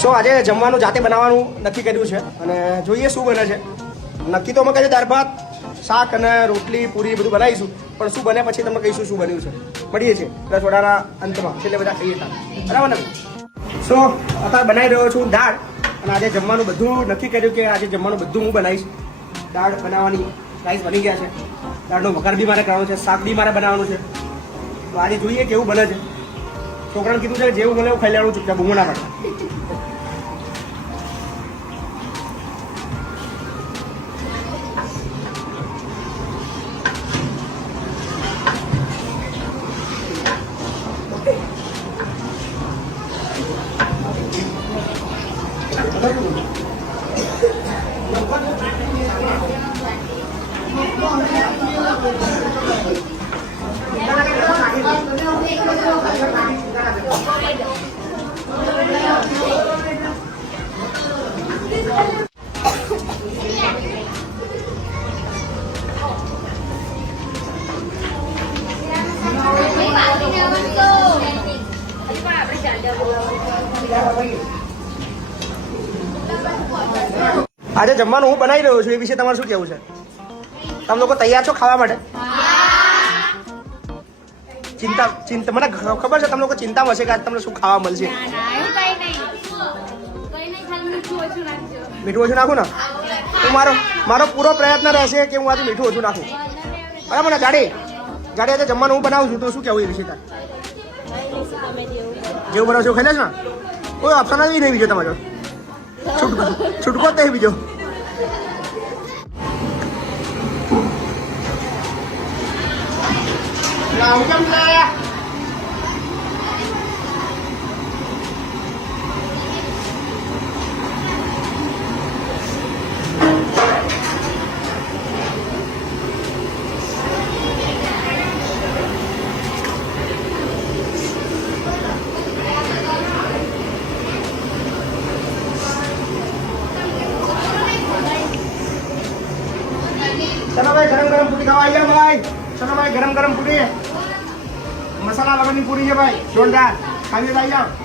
સો આજે જમવાનું જાતે બનાવવાનું નક્કી કર્યું છે અને જોઈએ શું બને છે. નક્કી તો અમે કહ્યું દાળ ભાત શાક અને રોટલી પૂરી બધું બનાવીશું, પણ શું બને પછી તમને કહીશું શું બન્યું છે. મળીએ છીએ પ્લસ વડાના અંતમાં, છેલ્લે બધા ખાઈએ હતા બરાબર ને. સો અત્યારે બનાવી રહ્યો છું દાળ, અને આજે જમવાનું બધું નક્કી કર્યું કે આજે જમવાનું બધું હું બનાવીશ. દાળ બનાવવાની રાઈસ બની ગયા છે, દાળનો વઘાર બી મારે કરવાનો છે, શાક બી મારે બનાવવાનું છે. તો આજે જોઈએ કેવું બને છે. છોકરાને કીધું છે જેવું બને એવું ખાઈ લેવાનું, ચૂપચાપ બૂમો ના પાડે. આજે જમવાનું હું બનાવી રહ્યો છું, એ વિશે તમારે શું કેવું છે? તમે લોકો તૈયાર છો ખાવા માટે? ચિંતા મને ખબર છે તમે લોકો ચિંતામાં હશે કે આજે તમને શું ખાવા મળશે. મીઠું ઓછું નાખું ને? હું મારો પૂરો પ્રયત્ન રહેશે કે હું આજે મીઠું ઓછું નાખું, બરાબર ને? ગાડી આજે જમવાનું હું બનાવું છું, તો શું કેવું એ વિશે? જેવું બનાવશો એવું ખાઈ લેશ ને? કોઈ ઓપ્શન જ નહીં બીજો તમારો, છૂટકો જ નહીં બીજો. चलो भाई गरम गरम पूरी खावा आइए भाई. चलो भाई गरम गरम पूरी मसाला वगैरह पूरी है भाई, जोरदार खाइए भाई आप.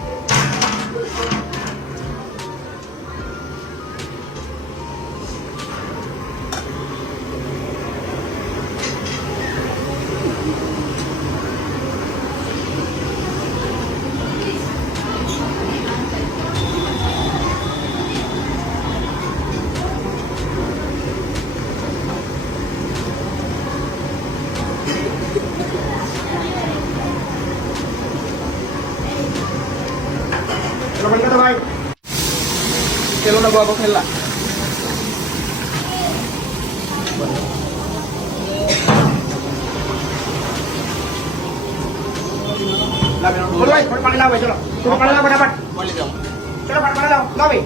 चलो बंद कर दो भाई. चलो ना बाबू खेलना. बोलो भाई थोड़ा पानी लाओ भाई. चलो थोड़ा पानी लाओ फटाफट. चलो पानी लाओ भाई.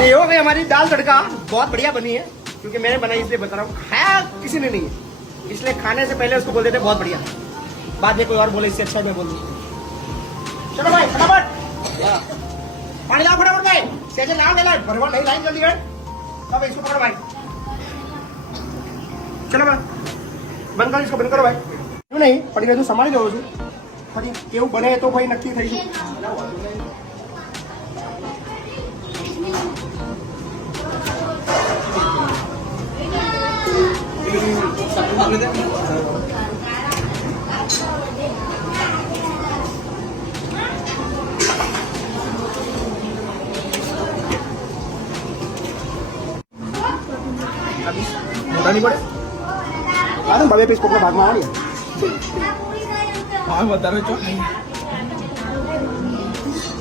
देखो भाई हमारी दाल तड़का बहुत बढ़िया बनी है, क्योंकि मैंने बनाई इसलिए बता रहा हूँ, खाया किसी ने नहीं है, इसलिए खाने से पहले उसको बोल देते बहुत बढ़िया. बाद में कोई और बोले इससे अच्छा मैं बोल दूँ. चलो भाई फटाफट पानी लाओ फटाफट भाई. सेजे लाओ ले लाओ भरवा नहीं लाइन जल्दी है. अब इसको पकड़ो भाई. चलो भाई बंद करो, इसको बंद करो भाई. क्यों नहीं पड़ी तू संभाળી દઉં છું, પછી કેવું બને તો ભાઈ નક્કી થઈશું. મોટા નહીં પડે? હા ને 2 પીસ કોકના ભાગમાં આવે. હા વધારે છો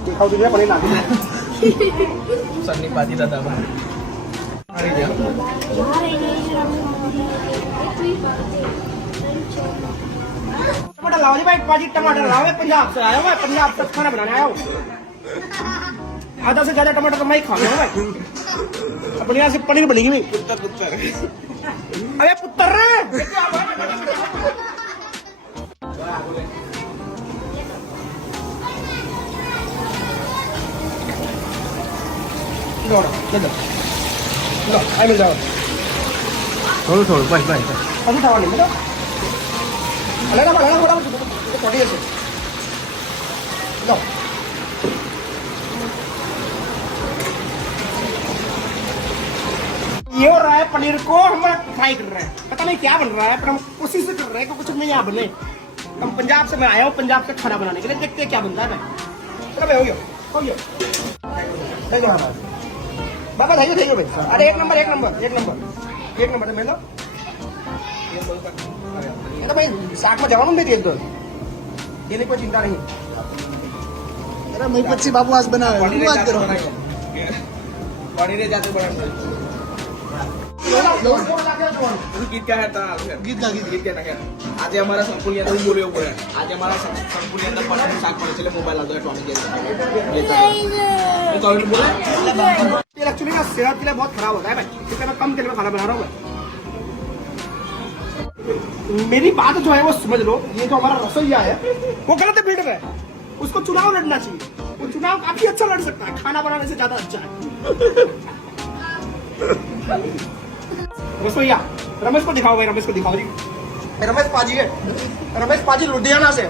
દેખાવ તો પણ નાખી સન્ની પાતી દાદા આવી ગયા. टमाटर लाओ जी भाई, 5 टमाटर लाओ. पंजाब से आया हुआ है, पंजाब से खाना बनाने आया हूँ. आधा से ज्यादा टमाटर तो मैं ही खा रहा हूँ भाई. अपने यहाँ से पनीर बनेगी नहीं. अरे पुत्र लो लो लो आई मिल जाओ થોડું બસ अभी थवा नहीं बेटा अलग अलग थोड़ा पड़ी है लो ये हो रहा है पनीर को हम फ्राई कर रहे हैं पता नहीं क्या बन रहा है पर हम कोशिश कर रहे हैं कि कुछ नहीं यहाँ बने हम पंजाब से मैं आया हूँ पंजाब से खाना बनाने के लिए देखते हैं क्या बनता है चलो भाई हो गया बाबा थैंक यू भाई अरे एक नंबर मैं लो ये तो भाई શાક માં જવાનું નથી તો એની કોઈ ચિંતા નહીં અરે મય પછી બાપુ આજ બનાવે શું વાત કરો પડીને જાતે બનાવે ગીત ક્યાં હતા ગીત ક્યાં નાખ્યા આજે અમારા સંપૂર્ણ અંદર હું બોલ્યો પડે આજે અમારા સંપૂર્ણ અંદર પનીરનું શાક પડે છે એટલે મોબાઈલ આવતો ટોમી કે तो बोला तेल एक्चुअली ना सेहत के लिए बहुत खराब होता है भाई इसलिए मैं कम तेल में खाना बना रहा हूँ मेरी बात जो है वो समझ लो ये जो हमारा रसोईया है वो गलत बिल्डर है उसको चुनाव लड़ना चाहिए वो चुनाव काफी अच्छा लड़ सकता है खाना बनाने से ज्यादा अच्छा है रसोईया रमेश को दिखाओ भाई रमेश को दिखाओ जी रमेश पाजी लुधियाना से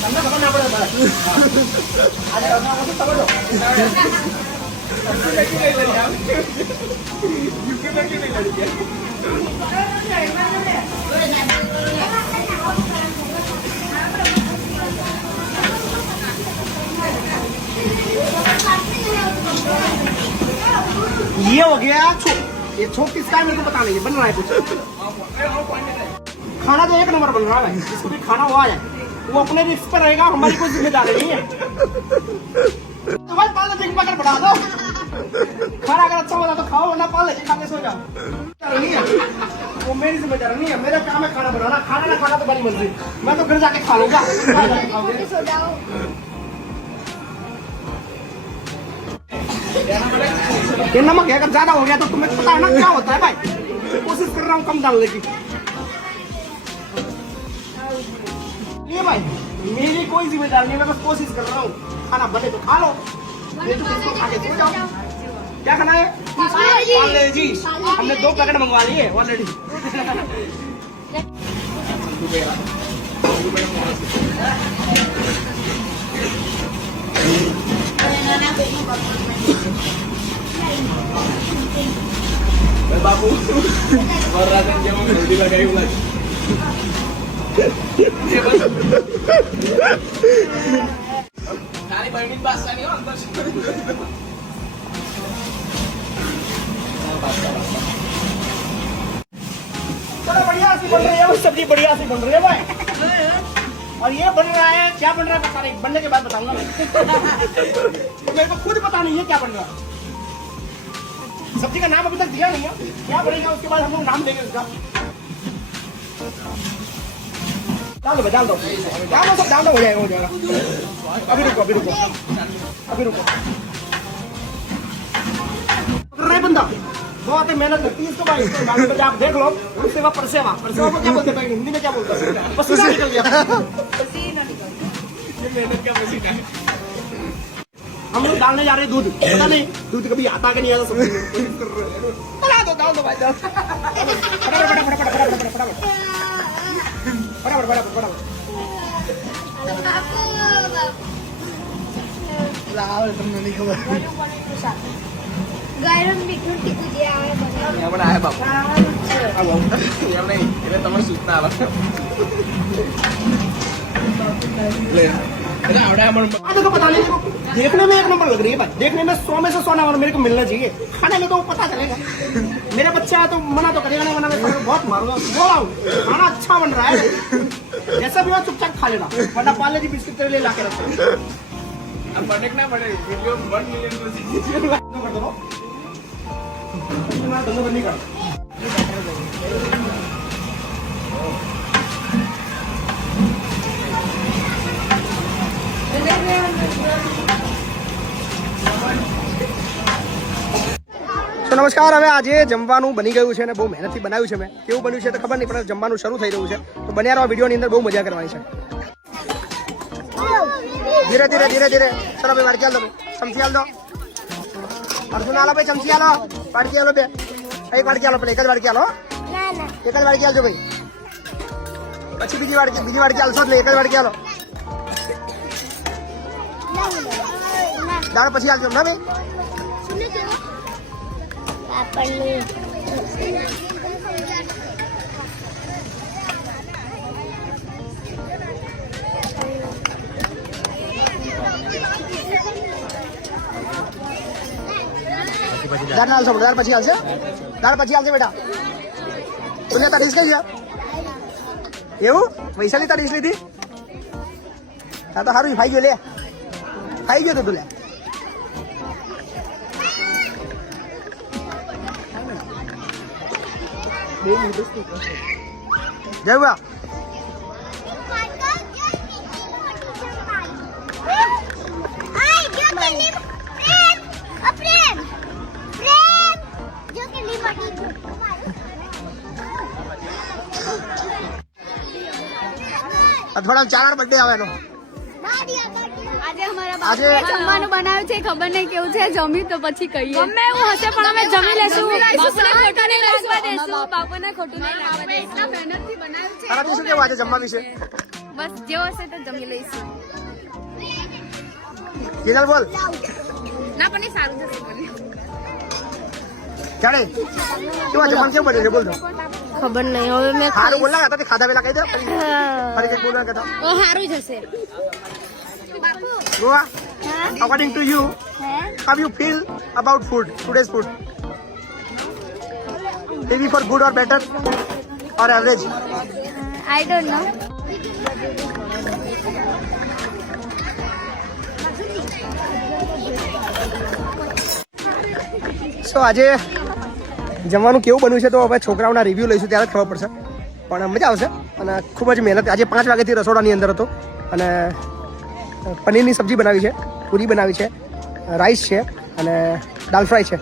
તમને ખબર ના પડે આજે સમજો ये हो गया छोक ये छोक किसका है मेरे को पता नहीं है बन रहा है कुछ खाना तो एक नंबर बन रहा है जिसको भी खाना हुआ है वो अपने रिस्क पर रहेगा हमारी कोई जिम्मेदारी नहीं है तो भाई पाले जी पकड़ बढ़ा दो खाना अगर अच्छा होता तो खाओ वरना पाले जी खा के सो जाओ नहीं है वो मेरी जिम्मेदारी नहीं है मेरा काम है खाना बनाना खाना ना खाना तो बड़ी मर्जी मैं तो घर जाके खा लूंगा ये नमक है अगर ज्यादा हो गया तो तुम्हें पता है ना क्या होता है भाई कोशिश कर रहा हूँ कम डालने की ये भाई मेरी कोई जिम्मेदारी नहीं मैं बस कोशिश कर रहा हूँ खाना बने तो खा लो नहीं तो किसको खा के सो जाओ क्या खाना है पाले जी हमने 2 पैकेट मंगवा लिए ऑलरेडी बापू वरराजन जेव्हा खरेदीला काही उलाच नानी बहिणीत बासा नाही अंतर बड़ा बढ़िया सी बन रही है सब्जी बढ़िया सी बन रही है भाई और ये बन रहा है क्या बन रहा है पता नहीं बनने के बाद बताऊंगा मैं तो मेरे को खुद पता नहीं है क्या बन रहा है सब्जी का नाम अभी तक दिया नहीं है क्या बनेगा उसके बाद हम लोग नाम देंगे उसका डाल दो सब डाल दो हो जाएगा अभी रुको रहा बंदा बहुत ही मेहनत लगती है इसको भाई आप देख लो सेवा परसेवा को क्या बोलते हैं हिंदी में क्या बोलते हैं पसीना निकल गया ये मेहनत का पसीना है हम लोग डालने जा रहे हैं दूध पता नहीं दूध कभी आता कि नहीं आता सब डाल दो भाई फटाफट તમને નહીં ખબર ગાયરન મીઠું ટીકું જે આવે બનાવે यहाँ पर आया बापू यहाँ नहीं इन्हें तमस सूचना आला ले अरे आवड़ा है मन आज तो पता नहीं देखने में एक नंबर लग रही है भाई देखने में 100 में से 100 नंबर मेरे को मिलना चाहिए खाने में तो पता चलेगा मेरे बच्चा है तो मना तो करेगा नहीं मना मैं बहुत मारूंगा बोला खाना अच्छा बन रहा है जैसा भी हो चुपचाप खा लेना वरना पाले जी बिस्किट तेरे लिए ला के रखते अब पढ़ने ना पड़े वीडियो 1 मिलियन कर दो धंधो बंदी कर તો નમસ્કાર. હવે આજે જમવાનું બની ગયું છે અને બહુ મહેનતથી બનાવ્યું છે મેં. કેવું બન્યું છે તો ખબર નહીં, પણ જમવાનું શરૂ થઈ રહ્યું છે. તો બન્યા રહો વિડીયોની અંદર, બહુ મજા કરવાની છે. ધીરે ધીરે ધીરે ધીરે. ચલો ભાઈ વાડકી હાલ દો, ચમચી હાલ દો. અર્જુન હાલો ભાઈ, ચમચી હાલો, વાડકી હાલો બે. એક વાડકી હાલો, પેલા એક જ વાડકી હાલો. એક જ વાડકી હાલજો ભાઈ. પછી બીજી વાડકી હાલશો જ નહીં, એક જ વાડકી હાલો. દાળ પછી હાલજો ના ભાઈ. દાળ ના હાલશો, દાળ પછી હાલશે. દાળ પછી હાલશે બેટા. તું તારી ડીશ કઈ છે એવું? વૈશાલી તારી ડીશ લીધી? હા તો સારું ખાઈ ગયો, લે ખાઈ ગયો તું લે. જય બા. અઠવાડિયા 4 બર્થડે આવે એનો. આજે અમારા જમવાનું બનાવ્યું છે, ખબર નહીં કેવું છે, જમી તો પછી કહીએ. ગમે એવું હશે પણ અમે જમી લેશું. બાપુને ખોટું નહીં લાગવા દેશું. બાપુને ખોટું નહીં લાગવા દેશું. મહેનતથી બનાવ્યું છે. તારાથી શું કેવું આજે જમવા વિશે? બસ જેવો હશે તો જમી લઈશું. જીનલ બોલ. ના પણ એ સારું થશે બોલે. જાણે કેવું આજે મન કેવું બન્યું છે બોલ તો. ખબર નહીં હવે મેં સારું બોલ ના હતા ખાધા પેલા કહી દે ફરી કઈ બોલવા કહેતા. સારું જ હશે. Goa, according to you, how you feel about food, today's food? Maybe for good or better or average? I don't know. So આજે જમવાનું કેવું બન્યું છે તો હવે છોકરાઓના રિવ્યુ લઈશું ત્યારે જ ખબર પડશે, પણ મજા આવશે. અને ખૂબ જ મહેનત. આજે 5 વાગ્યાથી રસોડાની અંદર હતો અને પનીરની સબ્જી બનાવી છે, પૂરી બનાવી છે, રાઈસ છે અને દાલ ફ્રાય છે,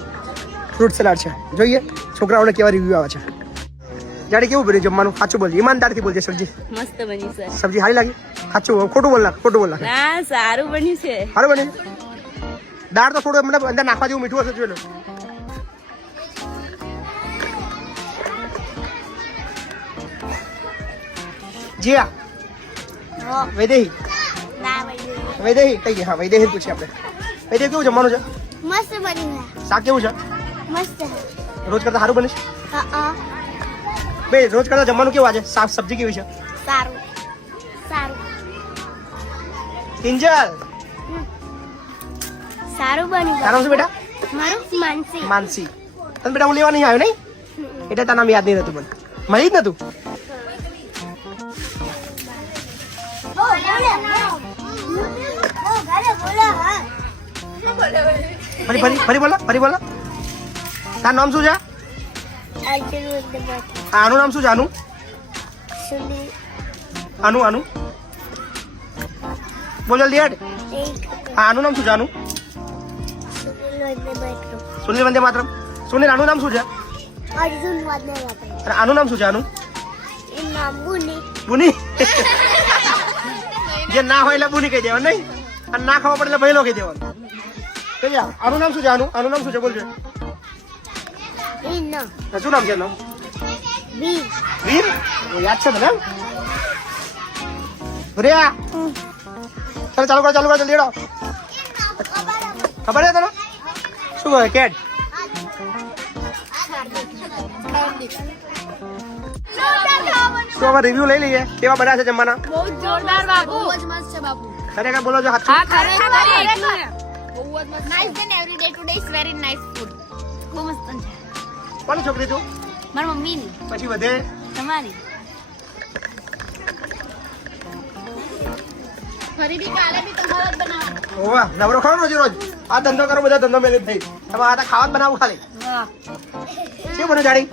ફ્રૂટ સલાડ છે. જોઈએ છોકરાઓને કેવા રિવ્યુ આવે છે. જાડે કેવું બન્યું જમવાનું? સાચું બોલજો, ઈમાનદારથી બોલજે. સબ્જી મસ્ત બની સર. સબ્જી સારી લાગી? સાચું, ખોટું બોલ નાખ, ખોટું બોલ નાખ. ના સારું બન્યું છે. સારું બન્યું. દાળ તો થોડું મતલબ અંદર નાખવા જેવું મીઠું હશે, જોઈ લો. જીયા વૈદેહી વૈદેહી કઈ ગયા? હા વૈદેહી પૂછીએ આપણે. વૈદેહી કેવું જમવાનું છે? મસ્ત બન્યું છે. શાક કેવું છે? મસ્ત. રોજ કરતા સારું બને છે? હા બે રોજ કરતા જમવાનું કેવું આજે? શાક સબ્જી કેવી છે? સારું સારું કિંજલ સારું બન્યું. તારું શું બેટા? મારું માનસી. માનસી. તને બેટા હું લેવા નહીં આવ્યો નહીં એટલે તારું નામ યાદ નહીં રહેતું. મને મળી જ નતું. ફરી બોલો. તારું નામ શું છે? આનું નામ શું છે? આનું બોલ જલ્દી હેડ. આનું નામ શું છે? સુનિલ વંદે માતરમ. સુનિલ આનું નામ શું છે? અર્જુન વાદે અને આનું નામ શું છે? બુની. જે ના હોય એટલે બુની કહી દેવાનું નહીં, અને ના ખાવા પડે એટલે ભયલો કહી દેવાનું. કઈ જા. આનું નામ શું છે? આનું નામ શું છે? બોલજો. શું નામ છે એનું? વીર. યાદ છે તને? રિયા ચાલો ચાલુ કરો જલ્દી એડો. ખબર છે તને શું કહે? કેટ. તો હવે રિવ્યુ લઈ લઈએ કેવા બન્યા છે જમવાના. બહુ જોરદાર બાપુ. બહુ જ મસ્ત છે બાપુ. ખરેખર બોલો છો? હા ખરેખર બહુ જ મસ્ત. Nice and every day today is very nice food. બહુ મસ્ત છે. કોની છોકરી તું? મારી મમ્મીની. પછી વધે તમારી. ફરી બી કાલે બી તમારા જ બનાવવાનું. ઓવા નવરો ખરો રોજ આ ધંધો કરો, બધા ધંધો મેલી થઈ. તમે આ ખાવા જ બનાવું ખાલી. શું બન્યું જાડી?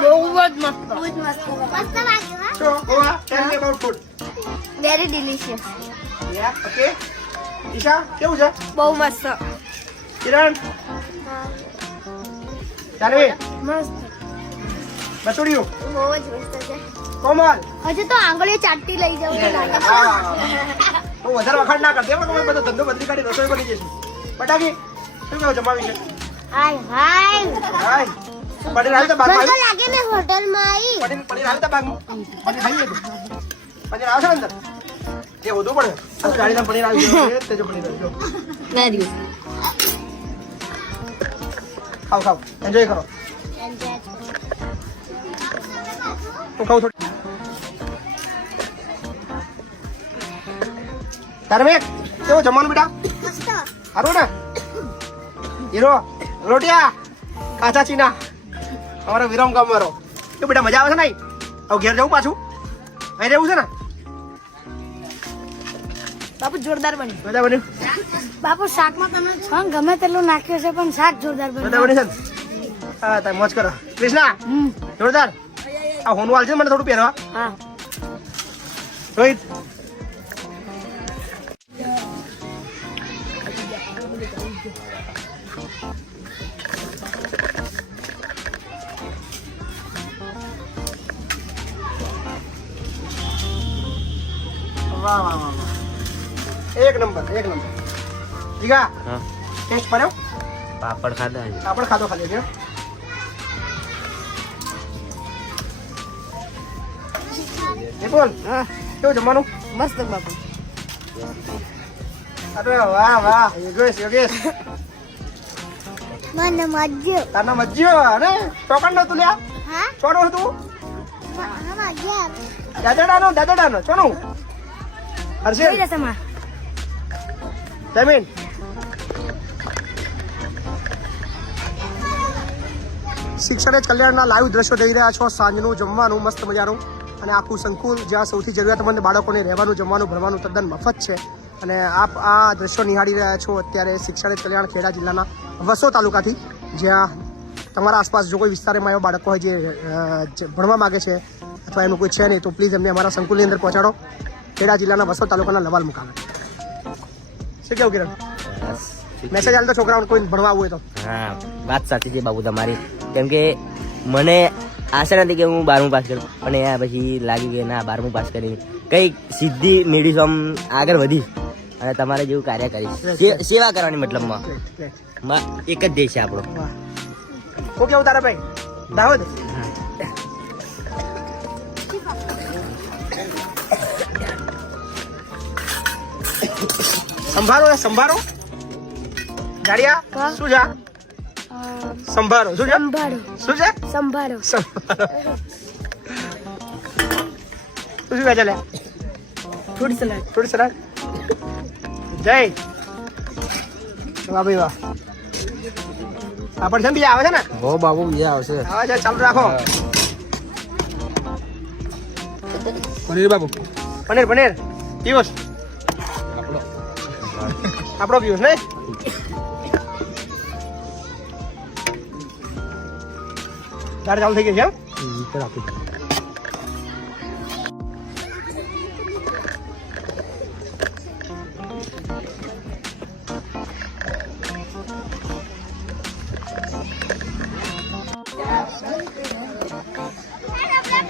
બહુ જ મસ્ત. બહુ જ મસ્ત લાગ્યું. So, Goa, tell me about food. Very delicious. Yeah, okay. Isha, કેવું છે? બહુ મસ્ત. કિરણ, ચાલવી મસ્ત બસુડિયું બહુ જ મસ્ત છે કોમલ હજુ તો આંગળીઓ ચાટતી લઈ જવું તો લાગે હું વધારે વખાણ ના કરતી પણ બધો ધંધો બદલી કાઢી રસોઈ બની જશે પટાકી શું કહો જમાવી છે હાય હાય હાય પટેલ આવી તો મને બાગમાં તો લાગે ને હોટલમાં આવી પટેલ આવી તો બાગમાં પટેલ ખાઈએ તો પટેલ આવશે ને અંદર એ વધુ પડે આ ગાડીના પટેલ આવી ગયો તેજો પટેલ આવી ગયો વેરી ખાઓ ખાઓ એન્જોય કરો હું ખાઉં થોડી તારમેક કેવું જમવાનું બેટા સારું ને હીરો રોટિયા કાચા ચીના અમારા વિરમ ગામ વાળો કે બેટા મજા આવે છે ને હવે ઘેર જવું પાછું અહીં રહેવું છે ને બાપુ જોરદાર બન્યું બધા બન્યું બાપુ શાકમાં તમે છ ગમે તેટલું નાખ્યું છે પણ શાક જોરદાર બધા બની છે ને હા તમે મોજ કરો કૃષ્ણા જોરદાર આ હોનવાલ છે ને મને થોડું પહેરવા હા રોહિત વાહ વાહ વાહ વાહ એક નંબર જીગા ટેસ્ટ પડ્યો પાપડ ખાધા છે. આપણે ખાધો ખાધો છે નિપુલ કેવું જમવાનું મસ્ત બાપુ અરે વાહ વાહ યોગેશ મને મજ્જો તારના મજ્યો અરે ચોકન નતું લ્યા હા ચોનું હતું હા મજ્જા દાદાડાનો ચોનું હર્ષિલ રસમા જમીન શિક્ષણ જ કલ્યાણના લાઈવ દ્રશ્યો જોઈ રહ્યા છો સાંજનું જમવાનું મસ્ત મજાનું અને આખું સંકુલ જ્યાં સૌથી જરૂરિયાતમંદ બાળકોને રહેવાનું જમવાનું ભરવાનું તદ્દન મફત છે અને આપ આ દ્રશ્યો નિહાળી રહ્યા છો અત્યારે શિક્ષણ જ કલ્યાણ ખેડા જિલ્લાના વસો તાલુકાથી જ્યાં તમારા આસપાસ જો કોઈ વિસ્તારમાં એવા બાળકો હોય જે ભણવા માગે છે અથવા એનું કોઈ છે નહીં તો પ્લીઝ એમને અમારા સંકુલની અંદર પહોંચાડો ખેડા જિલ્લાના વસો તાલુકાના લવાલ મુકામે શું કેવું કિરણ મેસેજ આલ તો છોકરાઓને કોઈ ભણવા આવવું હોય તો હા વાત સાચી છે બાબુ તમારી કેમ કે મને આશા નથી કે હું 12મું પાસ કરું પણ એ પછી લાગ્યું કે ના 12મું પાસ કરી કંઈક સિદ્ધિ મેળવીશ આમ આગળ વધીશ અને તમારે જેવું કાર્ય કરીશ સેવા કરવાની મતલબમાં એક જ દેશ છે આપણો વાહ હું કેવું તારા ભાઈ દાહોદ સંભારો ગાડિયા શું છે સંભારો શું છે શું છે સંભાળો શું ચાલે ફ્રૂટ સલાડ થોડી સલાડ જય વાહ ભાઈ વાહ આપણ છે ને બીજા આવે છે ને હો બાબુ મજા આવશે આવે છે ચાલુ રાખો પનીર બાબુ પનીર પિયુષ આપણો પિયુષ ને દાળ ચાલુ થઈ ગઈ છે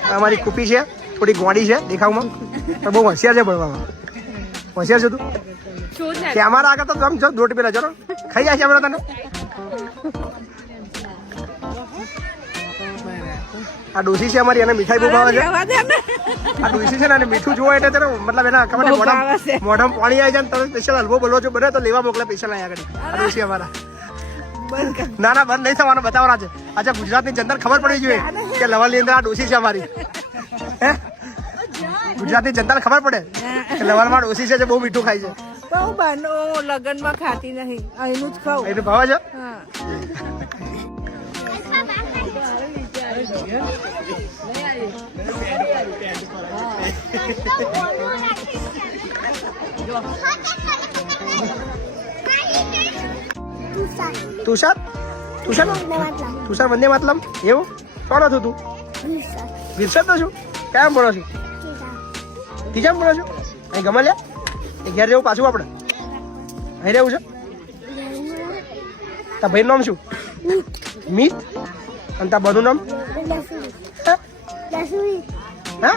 અમારી કુપી છે થોડી ગોડી છે દેખાવમાં પણ બહુ હોશિયાર છે ભણવામાં હોશિયાર છે તું કે અમારા આગળ તો આમ જો દોઢ પેલા ચલો ખાઈ જાય છે હમણાં તને આ ડોસી છે અમારી એને મીઠાઈ બહુ ભાવે છે આ ડોસી છે ને એને મીઠું જોવા એટલે તને મતલબ એના ખબર છે મોઢામાં પાણી આવી જાય ને તમે સ્પેશિયલ હલવો બોલવો છો બને તો લેવા મોકલે સ્પેશિયલ અહીંયા આગળ આ ડોસી અમારા ના ના બંધ નહીં થવાનું બતાવવાના છે અચ્છા ગુજરાતની જનતા ખબર પડી જોઈએ કે લવલની અંદર આ ડોસી છે અમારી હે ગુજરાતની જનતાને ખબર પડે કે લવલમાં ડોસી છે જે બહુ મીઠું ખાય છે બહુ બનો લગનમાં ખાતી નહીં અહીંનું જ ખાઉં એનું ભાવે છે હા તુષાર વંદે માતરમ એવું કોણ હતું તું વિરસદ તો છું ક્યાં ભણો છું ત્રીજા ભણો છું અહીં ગમે લ્યા એ ઘેર જવું પાછું આપણે અહીં રહેવું છે તારા ભાઈનું નામ શું મિત અને તાર બધું નામ હા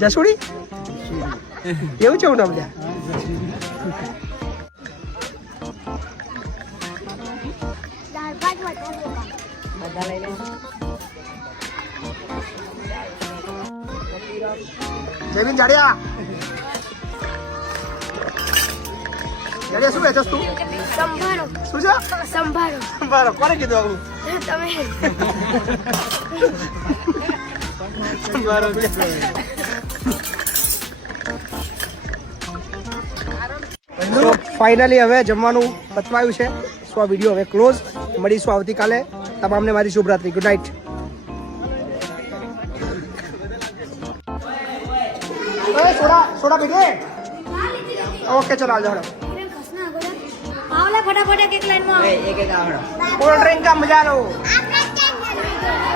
જસુડી એવું છે નામ ત્યાં જયવીન જાડિયા શું વેચસ તું સંભારો શું છે સંભારો સંભારો કોને કીધું આવું તમે સંભારો ફાઇનલી હવે જમવાનું પતવાયું છે સો આ વિડીયો હવે ક્લોઝ મળીશું આવતીકાલે તમામને મારી શુભરાત્રી ગુડ નાઇટ સોડા પીધે ઓકે ચલો આવજો આવલા ફટાફટ એક લાઈનમાં કોલ્ડ ડ્રિંક કા મજા લો આપણે